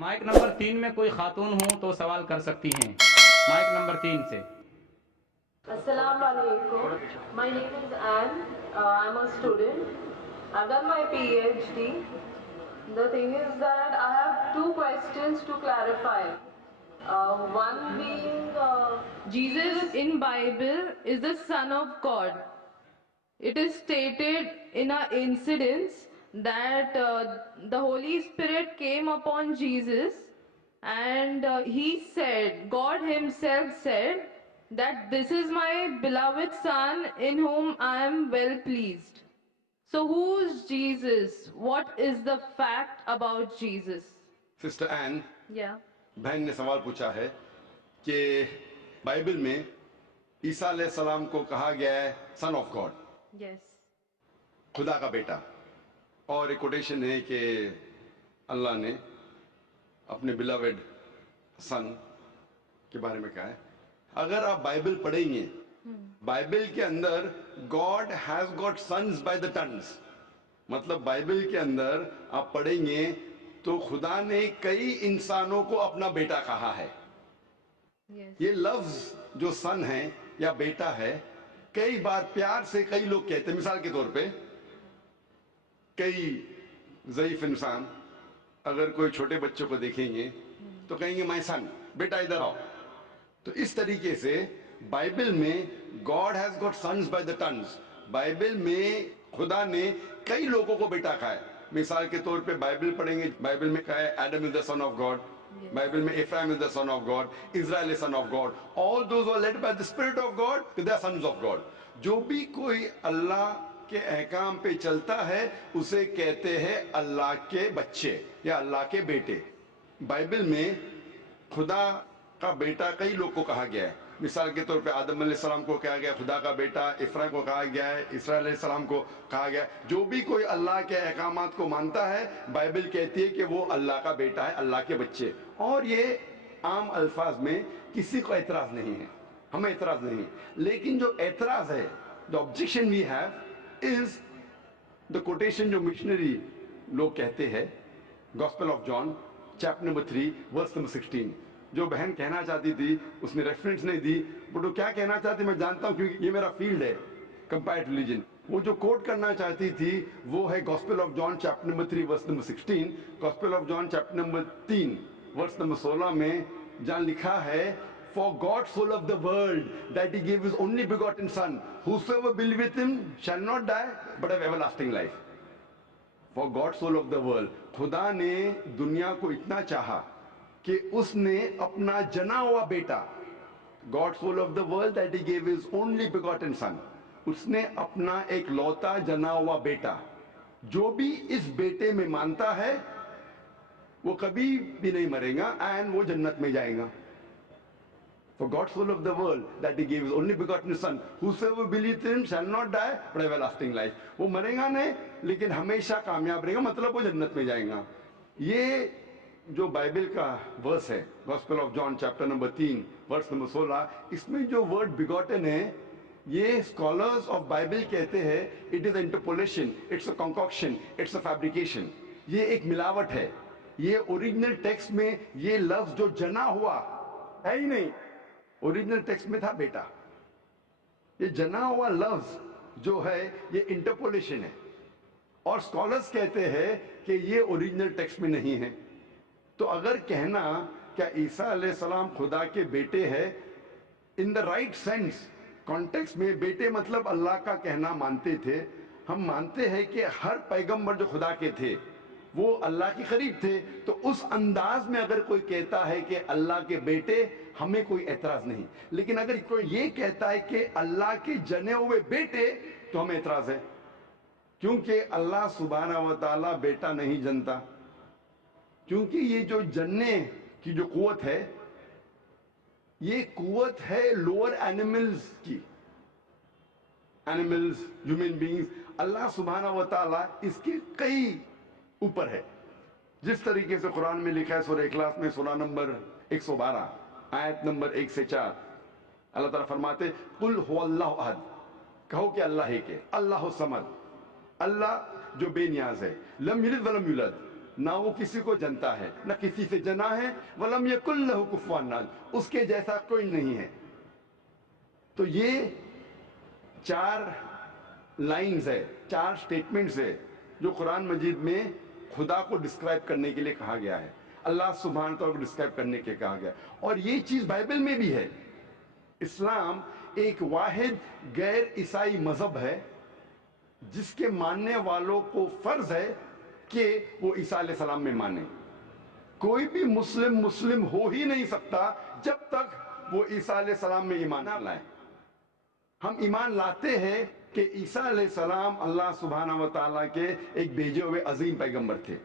Mic number 3 میں کوئی خاتون ہوں تو سوال کر سکتی ہیں، مائک نمبر 3 سے۔ Assalamu alaikum. My name is Anne. I'm a student. I've done my PhD. The thing is that I have two questions to clarify. One being, Jesus in Bible is the Son of God. It is stated in an incident that the Holy Spirit came upon Jesus and he said, God himself said, that this is my beloved Son in whom I am well pleased. So who's Jesus? What is the fact about Jesus? Sister این Yeah. بہن نے سوال پوچھا ہے کہ Bible میں عیسیٰ علیہ السلام کو کہا گیا ہے سن آف گاڈ، Yes. خدا کا بیٹا، اور ایک کوٹیشن ہے کہ اللہ نے اپنے بلاوڈ سن کے بارے میں کہا ہے۔ اگر آپ بائبل پڑھیں گے، بائبل کے اندر God has got sons by the tons, مطلب بائبل کے اندر آپ پڑھیں گے تو خدا نے کئی انسانوں کو اپنا بیٹا کہا ہے۔ Yes. یہ لفظ جو سن ہے یا بیٹا ہے کئی بار پیار سے کئی لوگ کہتے ہیں، مثال کے طور پہ کئی ضعیف انسان اگر کوئی چھوٹے بچوں کو دیکھیں گے تو کہیں گے مائی سن، بیٹا ادھر آؤ۔ تو اس طریقے سے بائبل میں God has got sons by the tons, Bible میں خدا نے کئی لوگوں کو بیٹا کہا ہے۔ مثال کے طور پہ بائبل پڑھیں گے، بائبل میں کہا ہے Adam is the son of God, Bible میں Ephraim is the son of God, Israel is son of God, all those who are led by the spirit of God they are sons of God۔ جو بھی کوئی اللہ کے احکام پہ چلتا ہے اسے کہتے ہیں اللہ کے بچے یا اللہ کے بیٹے۔ بائبل میں خدا کا بیٹا کئی لوگ کو کہا گیا ہے، مثال کے طور پہ آدم علیہ السلام کو کہا گیا خدا کا بیٹا، افرایم کو کہا گیا ہے، اسرائیل علیہ السلام کو کہا گیا ہے۔ جو بھی کوئی اللہ کے احکامات کو مانتا ہے بائبل کہتی ہے کہ وہ اللہ کا بیٹا ہے، اللہ کے بچے۔ اور یہ عام الفاظ میں کسی کو اعتراض نہیں ہے، ہمیں اعتراض نہیں ہے، لیکن جو اعتراض ہے، the objection we have is the quotation جو مشنری لوگ کہتے ہیں، gospel of John chapter number 3 verse number 16۔ جو بہن کہنا چاہتی تھی اس نے ریفرنس نہیں دی، بٹ وہ کیا کہنا چاہتی میں جانتا ہوں کیونکہ یہ میرا فیلڈ ہے، کمپائرڈ ریلیجن۔ وہ جو کوٹ کرنا چاہتی تھی وہ ہے gospel of John chapter number 3 verse number 16۔ Gospel of John chapter number 3 verse number 16 میں جہاں لکھا ہے For God so loved the world that he gave his only begotten son, whosoever believeth him shall not die but have everlasting life۔ For God so loved the world، خدا نے دنیا کو اتنا چاہا کہ اس نے اپنا جنا ہوا بیٹا، God so loved the world that he gave his only begotten son، اس نے اپنا ایک لوتا جنا ہوا بیٹا، جو بھی اس بیٹے میں مانتا ہے وہ کبھی بھی نہیں مرے گا اینڈ وہ جنت میں جائے گا۔ For God so loved the world that he gave his only begotten son, whosoever believeth in him shall not die but have everlasting life۔ وہ مرے گا نہیں لیکن ہمیشہ کامیاب رہے گا، مطلب وہ جنت میں جائیں گا۔ یہ جو بائبل کا ورس ہے gospel of John chapter number 3 verse number 16، اس میں جو ورڈ بیگوٹن ہے یہ اسکالرز آف بائبل کہتے ہیں it is interpolation, it's a concoction, it's a fabrication, یہ ایک ملاوٹ ہے۔ یہ اوریجنل ٹیکسٹ میں یہ لفظ جو جنا ہوا ہے ہی نہیں، اوریجنل ٹیکسٹ میں تھا بیٹا۔ یہ جنا ہوا لفظ جو ہے یہ انٹرپولیشن ہے، اور اسکالرز کہتے ہیں کہ یہ اوریجنل ٹیکسٹ میں نہیں ہے۔ تو اگر کہنا کیا عیسیٰ علیہ السلام خدا کے بیٹے ہیں ان دا رائٹ سینس، کانٹیکسٹ میں بیٹے مطلب اللہ کا کہنا مانتے تھے۔ ہم مانتے ہیں کہ ہر پیغمبر جو خدا کے تھے وہ اللہ کے قریب تھے، تو اس انداز میں اگر کوئی کہتا ہے کہ اللہ کے بیٹے ہمیں کوئی اعتراض نہیں، لیکن اگر کوئی یہ کہتا ہے کہ اللہ کے جنے ہوئے بیٹے تو ہمیں اعتراض ہے، کیونکہ اللہ سبحانہ و تعالیٰ بیٹا نہیں جنتا۔ کیونکہ یہ جو جننے کی جو قوت ہے یہ قوت ہے لوور اینیملز کی، اینیملز، ہیومن بینگز، اللہ سبحانہ و تعالیٰ اس کے کئی اوپر ہے۔ جس طریقے سے قرآن میں لکھا ہے سورہ اخلاص میں سورہ نمبر 112 آیت نمبر 1 سے 4، اللہ تعالیٰ فرماتے قل هو اللہ احد، کہو کہ اللہ ایک ہے، اللہ الصمد، اللہ جو بے نیاز ہے، لم یلد ولم یولد، نہ وہ کسی کو جنتا ہے نہ کسی سے جنا ہے، ولم یکن لہ کفوا احد، اس کے جیسا کوئی نہیں ہے۔ تو یہ 4 لائنز ہے، 4 سٹیٹمنٹس ہے جو قرآن مجید میں خدا کو ڈسکرائب کرنے کے لیے کہا گیا ہے، اللہ سبحانہ تعالیٰ کو ڈسکرائب کرنے کے کہا گیا ہے، اور یہ چیز بائبل میں بھی ہے۔ اسلام ایک واحد غیر عیسائی مذہب ہے جس کے ماننے والوں کو فرض ہے کہ وہ عیسیٰ علیہ السلام میں مانے۔ کوئی بھی مسلم ہو ہی نہیں سکتا جب تک وہ عیسیٰ علیہ السلام میں ایمان نہ لائے۔ ہم ایمان لاتے ہیں کہ عیسیٰ علیہ السلام اللہ سبحانہ و تعالیٰ کے ایک بھیجے ہوئے عظیم پیغمبر تھے۔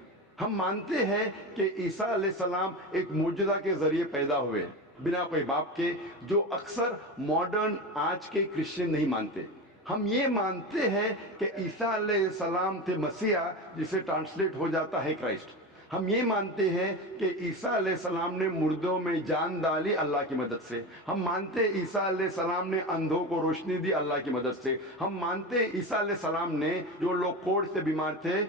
ہم مانتے ہیں کہ عیسیٰ علیہ السلام ایک معجزہ کے ذریعے پیدا ہوئے بنا کوئی باپ کے، جو اکثر ماڈرن آج کے کرسچن نہیں مانتے۔ ہم یہ مانتے ہیں کہ عیسیٰ علیہ السلام تھے مسیح، جسے ٹرانسلیٹ ہو جاتا ہے کرائسٹ۔ ہم یہ مانتے ہیں کہ عیسیٰ علیہ السلام نے مردوں میں جان ڈالی اللہ کی مدد سے۔ ہم مانتے ہیں عیسیٰ علیہ السلام نے اندھوں کو روشنی دی اللہ کی مدد سے۔ ہم مانتے ہیں عیسیٰ علیہ السلام نے جو لوگ کوڑ سے بیمار تھے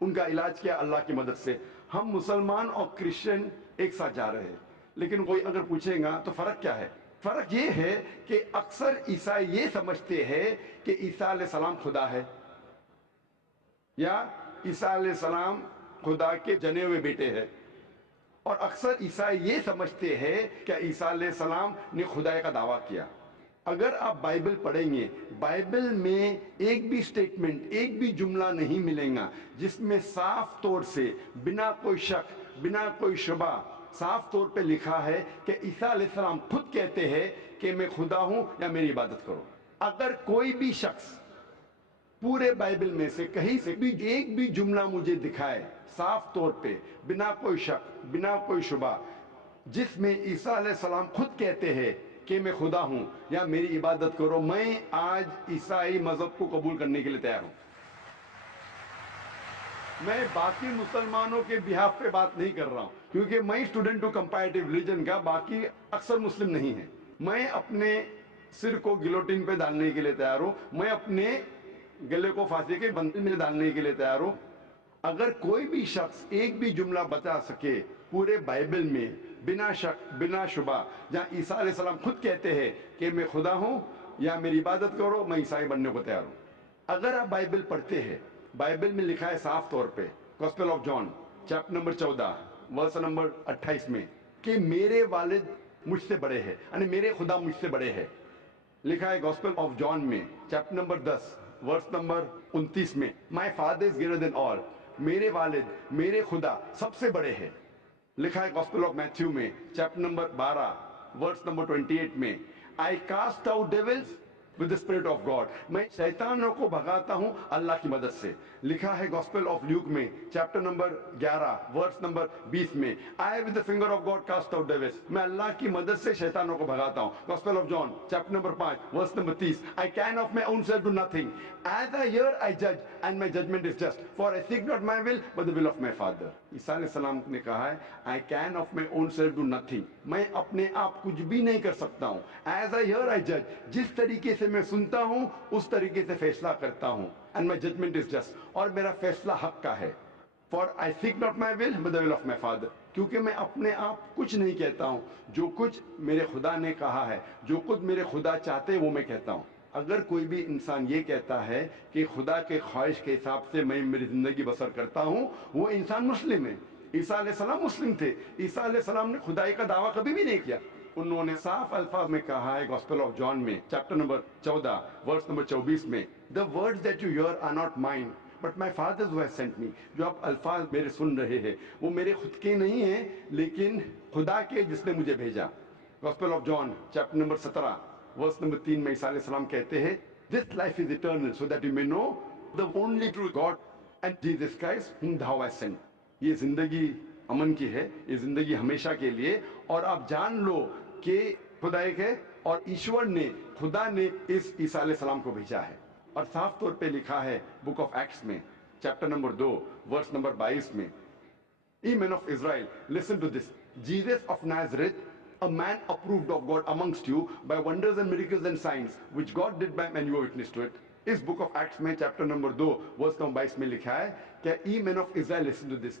ان کا علاج کیا اللہ کی مدد سے۔ ہم مسلمان اور کرسچن ایک ساتھ جا رہے ہیں، لیکن کوئی اگر پوچھے گا تو فرق کیا ہے؟ فرق یہ ہے کہ اکثر عیسائی یہ سمجھتے ہیں کہ عیسیٰ علیہ السلام خدا ہے، یا عیسیٰ علیہ السلام خدا کے جنے ہوئے بیٹے ہیں، اور اکثر عیسائی یہ سمجھتے ہیں کہ عیسیٰ علیہ السلام نے خدائی کا دعویٰ کیا۔ اگر آپ بائبل پڑھیں گے، بائبل میں ایک بھی سٹیٹمنٹ، ایک بھی جملہ نہیں ملے گا جس میں صاف طور سے بنا کوئی شک، بنا کوئی شبہ صاف طور پہ لکھا ہے کہ عیسیٰ علیہ السلام خود کہتے ہیں کہ میں خدا ہوں یا میری عبادت کرو۔ اگر کوئی بھی شخص پورے بائبل میں سے کہیں سے بھی ایک بھی جملہ مجھے دکھائے صاف طور پہ بنا کوئی شک، بنا کوئی شبہ، جس میں عیسیٰ علیہ السلام خود کہتے ہیں کہ میں خدا ہوں یا میری عبادت کرو، میں آج عیسائی مذہب کو قبول کرنے کے لیے تیار ہوں۔ میں باقی مسلمانوں کے بہاف پہ بات نہیں کر رہا ہوں، کیونکہ میں اسٹوڈنٹ ہوں کمپیریٹیو ریلیجن کا، باقی اکثر مسلم نہیں ہیں۔ میں اپنے سر کو گلوٹین پہ ڈالنے کے لیے تیار ہوں، میں اپنے گلے کو پھانسی کے بندے میں ڈالنے کے لیے تیار ہوں۔ اگر کوئی بھی شخص ایک بھی جملہ بتا سکے پورے بائبل میں بنا شک، بنا شبہ، جہاں عیسیٰ علیہ السلام خود کہتے ہیں کہ میں خدا ہوں یا میری عبادت کرو، میں عیسائی بننے کو تیار ہوں۔ اگر آپ بائبل پڑھتے ہیں، بائبل میں لکھا ہے صاف طور پہ، gospel of John chapter number 14 verse number 28 میں، کہ میرے والد مجھ سے بڑے ہیں، یعنی میرے خدا مجھ سے بڑے ہیں۔ لکھا ہے گوسپل آف جان میں چیپٹر نمبر 10 ورس نمبر 29 میں، my father is greater than آل، میرے والد، میرے خدا سب سے بڑے ہیں۔ لکھا ہے گوسپل آف میتھیو میں چیپٹر نمبر 12 ورس نمبر 28 میں، I cast out devils with the spirit of God، میں شیطانوں کو بھگاتا ہوں اللہ کی مدد سے۔ لکھا ہے گوسپل آف لیوک میں چیپٹر نمبر 11 ورس نمبر 20 میں، I with the finger of God cast out devils، میں اللہ کی مدد سے شیطانوں کو بھگاتا ہوں۔ Gospel of John chapter number 5 verse number 30، I can of my own self do nothing، as I hear I judge and my judgment is just، for I seek not my will but the will of my Father۔ عیسیٰ علیہ السلام نے کہا ہے I can of my own self do nothing، میں اپنے آپ کچھ بھی نہیں کر سکتا ہوں۔ As I hear I judge، جس طریقے سے میں سنتا ہوں اس طریقے سے فیصلہ کرتا ہوں، and my judgment is just، اور میرا فیصلہ حق کا ہے۔ for I seek not my will but the will of my Father، کیونکہ میں اپنے آپ کچھ نہیں کہتا ہوں، جو کچھ میرے خدا نے کہا ہے، جو کچھ میرے خدا چاہتے ہیں وہ میں کہتا ہوں۔ اگر کوئی بھی انسان یہ کہتا ہے کہ خدا کے خواہش کے حساب سے میں میری زندگی بسر کرتا ہوں، وہ انسان مسلم ہے۔ عیسیٰ علیہ السلام مسلم تھے، عیسیٰ علیہ السلام نے خدائی کا دعویٰ کبھی بھی نہیں کیا۔ انہوں نے صاف الفاظ میں کہا ہے گوسپل آف جان میں چیپٹر نمبر 14 ورس نمبر 24 میں، the words that you hear are not mine but my Father who has sent me، جو آپ الفاظ میرے سن رہے ہیں وہ میرے خود کے نہیں ہیں لیکن خدا کے جس نے مجھے بھیجا۔ Gospel of John chapter number 17 verse number 3 میں عیسیٰ علیہ السلام کہتے ہیں this life is eternal so that you may know the only true God and Jesus Christ whom thou hast sent۔ یہ زندگی امن کی ہے، یہ زندگی ہمیشہ کے لیے، اور آپ جان لو کہ خدا ایک ہے اور ایشور نے، خدا نے اس عیسیٰ علیہ السلام کو بھیجا ہے۔ اور صاف طور پہ لکھا ہے بک آف ایکٹس میں چیپٹر نمبر 2 ورس نمبر 22 میں، Ye men of Israel, listen to this, Jesus of Nazareth, a man approved of God amongst you by wonders and miracles and signs which God did by men, you are witness to it۔ اس book of Acts میں chapter number 2 verse number 22 میں لکھا ہے کہ Ye men of Israel, listen to this،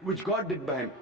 which God did by him,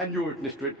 and you witnessed it,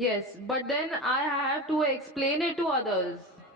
Yes, but then I have to explain it to others.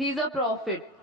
He is a prophet.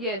Yes,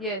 yes,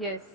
yes.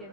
Yes,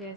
yes.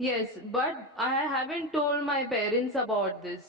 Yes, but I haven't told my parents about this.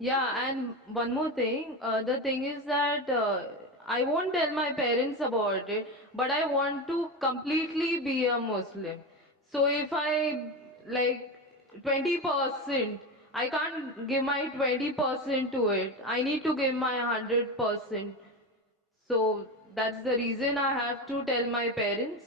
Yeah, and one more thing. The thing is that I won't tell my parents about it, but I want to completely be a Muslim. So if I like 20%, I can't give my 20% to it. I need to give my 100%. So that's the reason I have to tell my parents.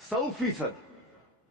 100%,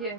Yes.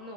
No.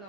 No.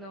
No.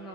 No.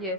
Yes.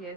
Yes.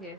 Yes.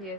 Yes.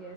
Yes.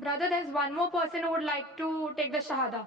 Brother, there's one more person who would like to take the Shahada.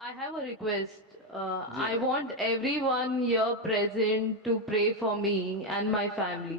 I have a request. I want everyone here present to pray for me and my family.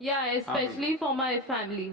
Yeah, especially for my family.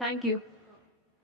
Thank you.